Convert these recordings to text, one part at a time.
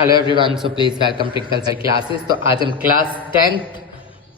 Hello everyone, so please welcome Prinkle Sai classes. तो आज हम क्लास 10th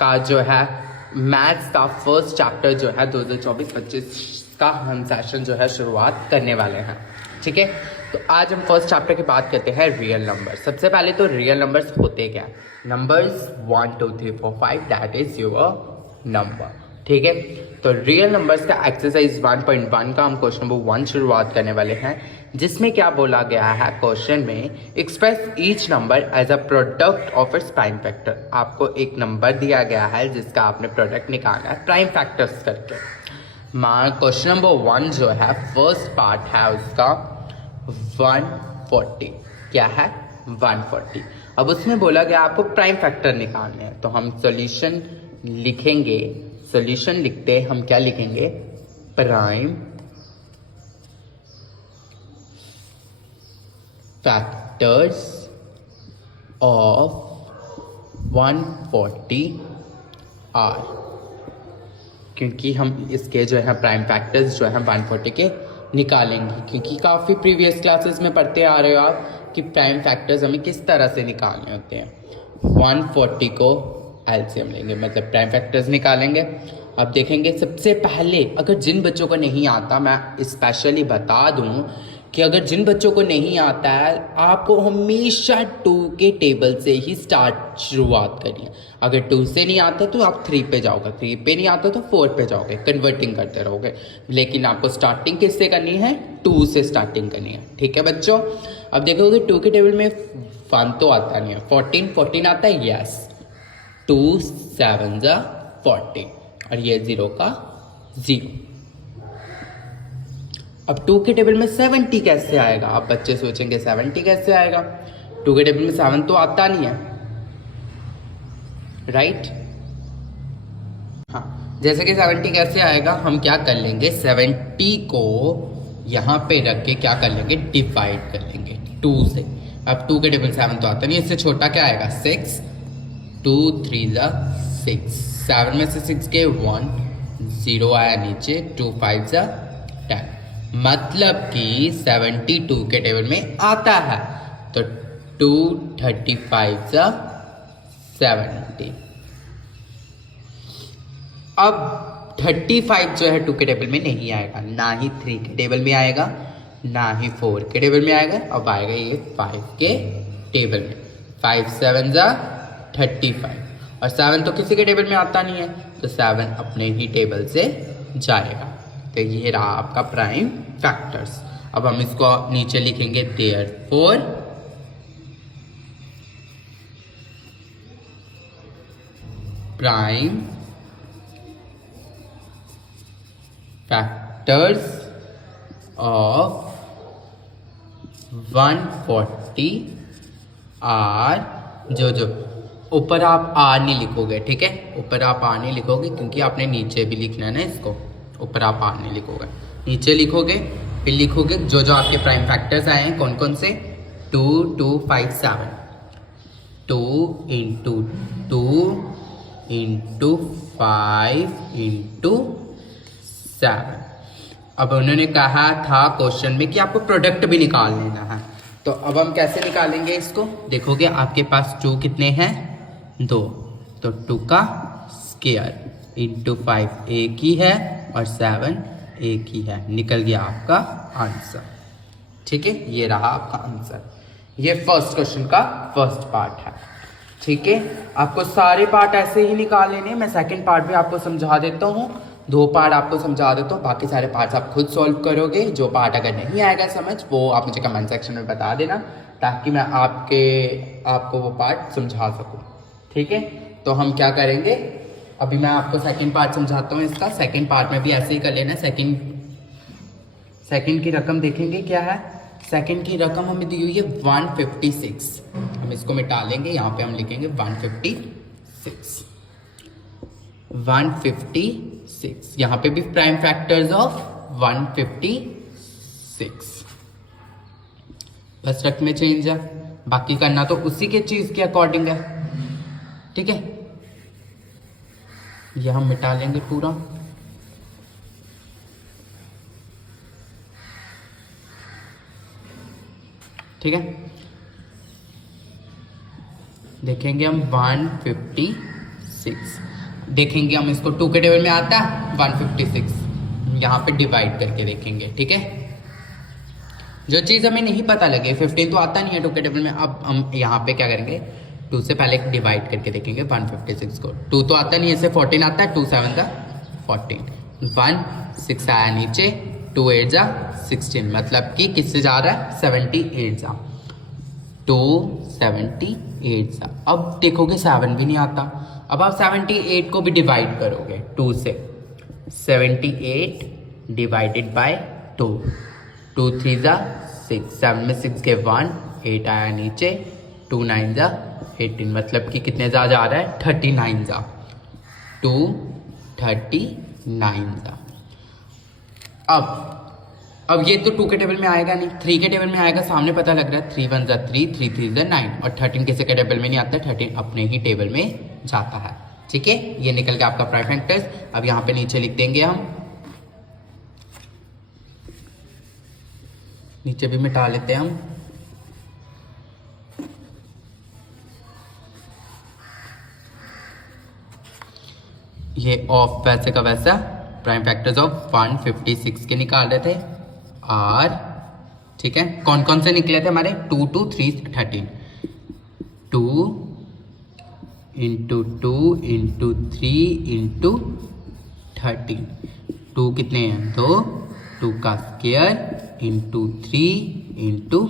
का जो है मैथ्स का फर्स्ट चैप्टर जो है 2024-25 का हम सेशन जो है शुरुआत करने वाले हैं। ठीक है, तो आज हम फर्स्ट चैप्टर की बात करते हैं रियल नंबर। सबसे पहले तो रियल नंबर्स होते क्या? Numbers 1 2 3 4 5 that is your number. ठीक है, तो रियल नंबर्स का एक्सरसाइज 1.1 का हम क्वेश्चन नंबर 1 शुरुआत करने वाले हैं, जिसमें क्या बोला गया है क्वेश्चन में, express each number as a product of its prime factor. आपको एक नंबर दिया गया है जिसका आपने प्रोडक्ट निकालना है प्राइम फैक्टर्स करके। क्वेश्चन नंबर 1 जो है फर्स्ट पार्ट है उसका 140। क्या है? 140। अब उसमें बोला गया आपको प्राइम फैक्टर निकालने हैं, तो हम सॉल्यूशन लिखेंगे। सॉल्यूशन लिखते हम क्या लिखेंगे? प्राइम फैक्टर्स ऑफ 140 आर, क्योंकि हम इसके जो है प्राइम फैक्टर्स जो है 140 के निकालेंगे, क्योंकि काफ़ी प्रीवियस क्लासेस में पढ़ते आ रहे हो आप कि प्राइम फैक्टर्स हमें किस तरह से निकालने होते हैं। 140 को एलसीएम लेंगे, मतलब प्राइम फैक्टर्स निकालेंगे। अब देखेंगे सबसे पहले, अगर जिन बच्चों को नहीं आता, मैं स्पेशली बता दूं कि अगर जिन बच्चों को नहीं आता है, आपको हमेशा 2 के टेबल से ही शुरुआत करनी है। अगर 2 से नहीं आता तो आप 3 पे जाओगे, 3 पे नहीं आता तो 4 पे जाओगे, कन्वर्टिंग करते रहोगे। लेकिन आपको स्टार्टिंग किससे करनी है? 2 से स्टार्टिंग करनी है। ठीक है बच्चों, अब देखोगे 2 के टेबल में 1 तो आता नहीं है, 14 आता है। यस, 2 7 14 और ये 0 का 0। अब 2 के टेबल में 70 कैसे आएगा? आप बच्चे सोचेंगे 70 कैसे आएगा? 2 के टेबल में 7 तो आता नहीं है, राइट? हाँ, जैसे कि 70 कैसे आएगा, हम क्या कर लेंगे, 70 को यहाँ पे रख के क्या कर लेंगे, डिवाइड कर लेंगे 2 से। अब 2 के टेबल में 7 तो आता नहीं, इससे छोटा क्या आएगा? 6। 2 3 6, 7 में से 6 के 1, 0 आया नीचे, 2 5 10, मतलब कि 72 के टेबल में आता है। तो 2 35 70। अब 35 जो है 2 के टेबल में नहीं आएगा, ना ही 3 के टेबल में आएगा, ना ही 4 के टेबल में आएगा। अब आएगा ये 5 के टेबल में। 5 7 35, और 7 तो किसी के टेबल में आता नहीं है, तो 7 अपने ही टेबल से जाएगा। तो ये रहा आपका प्राइम फैक्टर्स। अब हम इसको नीचे लिखेंगे, therefore prime factors of 140 are, जो ऊपर आप आर नहीं लिखोगे, ठीक है? ऊपर आप आर नहीं लिखोगे, क्योंकि आपने नीचे भी लिखना है ना इसको। ऊपर आप आर नहीं लिखोगे, नीचे लिखोगे। फिर लिखोगे जो आपके प्राइम फैक्टर्स आए हैं, कौन कौन से? 2 2 5 7, 2 इंटू 2 इंटू 5 इंटू 7। अब उन्होंने कहा था क्वेश्चन में कि आपको प्रोडक्ट भी निकाल लेना है, तो अब हम कैसे निकालेंगे इसको? देखोगे आपके पास 2 कितने हैं? 2, तो 2 का स्क्वायर इंटू 5 एक ही है, और 7 एक ही है। निकल गया आपका आंसर। ठीक है, ये रहा आपका आंसर। ये फर्स्ट क्वेश्चन का फर्स्ट पार्ट है। ठीक है, आपको सारे पार्ट ऐसे ही निकाल लेने। मैं सेकंड पार्ट भी आपको समझा देता हूँ, 2 पार्ट आपको समझा देता हूँ, बाकी सारे पार्ट्स आप खुद सॉल्व करोगे। जो पार्ट अगर नहीं आएगा समझ, वो आप मुझे कमेंट सेक्शन में बता देना, ताकि मैं आपको वो पार्ट समझा सकूँ। ठीक है, तो हम क्या करेंगे, अभी मैं आपको सेकंड पार्ट समझाता हूँ इसका। सेकंड पार्ट में भी ऐसे ही कर लेना। सेकंड की रकम देखेंगे क्या है। सेकंड की रकम हमें दी हुई है 156। हम इसको मिटा लेंगे, यहाँ पे हम लिखेंगे 156। 156, यहाँ पे भी प्राइम फैक्टर्स ऑफ 156। बस रकम में चेंज है, बाकी करना तो उसी के चीज के अकॉर्डिंग है। ठीक है, ये हम मिटा लेंगे पूरा। ठीक है, देखेंगे हम 156, देखेंगे हम इसको 2 के टेबल में आता है 156, यहाँ पे डिवाइड करके देखेंगे, ठीक है। जो चीज़ हमें नहीं पता लगे, 15 तो आता नहीं है 2 के टेबल में, अब हम यहाँ पे क्या करेंगे, 2 से पहले डिवाइड करके देखेंगे 156 को। 2 तो आता नहीं है, इसे 14 आता है, 2 7 का 14, 1 6 आया नीचे, 2 8 जा 16, मतलब कि किससे जा रहा है 78 जा, 278 जा। अब देखोगे 7 भी नहीं आता, अब आप 78 को भी डिवाइड करोगे 2 से, 78 डिवाइडेड बाय 2, 2 3 जा 6, 7 में 6 के 1, 8 आया नीचे, 2 9 जा 18, मतलब कि कितने जा रहा है 39 जा, 239 जा। अब ये तो 2 के टेबल में आएगा नहीं, 3 के टेबल में आएगा, सामने पता लग रहा है, 3 1 जा 3, 3 3 जा 9, और 13 किसी के टेबल में नहीं आता, 13 अपने ही टेबल में जाता है, ठीक है। ये निकल गया आपका प्राइम फैक्टर्स। अब यहाँ पे नीचे लिख देंगे हम, नीचे भी मिटा लेते हैं हम, ये ऑफ वैसे का वैसा प्राइम फैक्टर्स ऑफ 156 के निकाल रहे थे और, ठीक है। कौन कौन से निकले थे हमारे, 2 2 3 13, 2 इंटू 2 इंटू 3 इंटू 13, 2 कितने हैं 2, 2 का स्क्वायर इंटू 3 इंटू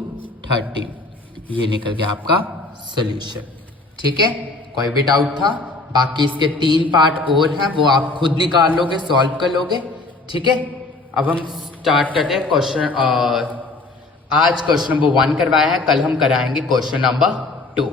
13, ये निकल गया आपका सोल्यूशन, ठीक है। कोई भी डाउट था, बाकी इसके 3 पार्ट और हैं, वो आप खुद निकाल लोगे, सॉल्व कर लोगे, ठीक है। अब हम स्टार्ट करते हैं क्वेश्चन, आज क्वेश्चन नंबर 1 करवाया है, कल हम कराएंगे क्वेश्चन नंबर 2।